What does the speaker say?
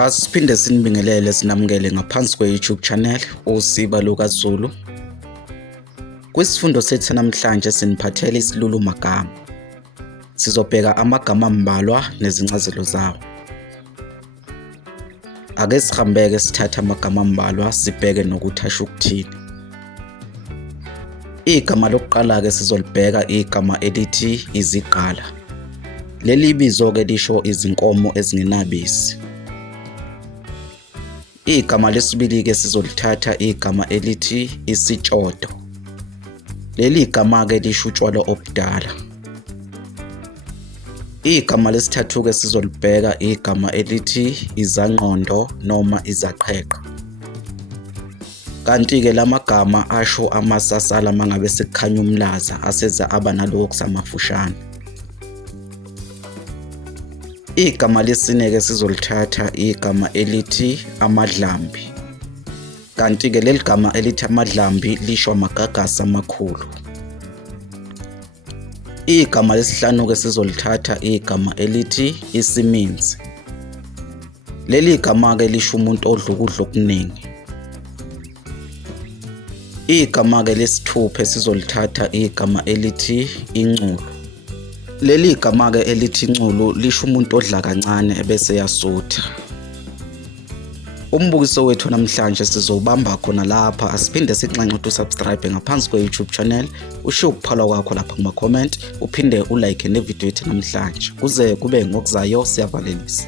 Asiphinde sinibingelele sinamukele ngaphansi kwe-YouTube channel uSiba lukaZulu. Kwisifundo sethu namhlanje siniphathele isilulu magama. Sizobheka amagama ambalwa nezincazelo zawo. Ake sihambeke sithathe amagama ambalwa sibheke nokuthi asho ukuthini. Igama lokuqala ke sizolibheka igama elithi iziqala. Leli bizo ke lisho izinkomo ezingenabisi. Igama lesibili ke sizolithatha igama elithi isitshodo. Leli gama ke lisho utshwala obudala. Igama lesithathu ke sizolibheka igama elithi izangqondo noma izaqheqo. Kanti ke lamagama asho amasasala mangabe sekukhanya umlaza aseza aba naloko kusamafushane. Igama lesine ke sizolithatha igama elithi amadlambi. Kanti ke leli gama elithi amadlambi lisho amagagasi amakhulu. Igama lesihlanu ke sizolithatha igama elithi isiminzi. Leli gama ke lisho umuntu odla ukudla okuningi. Igama ke lesithupha sizolithatha igama elithi inculo. Leli gama ke elithi inculo lisho umuntu odla kancane ebese yasutha. Umbukiso wethu namhlanje sizobamba khona lapha. Asiphinde sinxenxe ukuthi usubscribe ngaphansi kwe-YouTube channel, ushiye ukuphala kwakho lapha kuma comment, uphinde ulike nevideo yethu namhlanje. Kuze kube ngokuzayo siyavalelisa.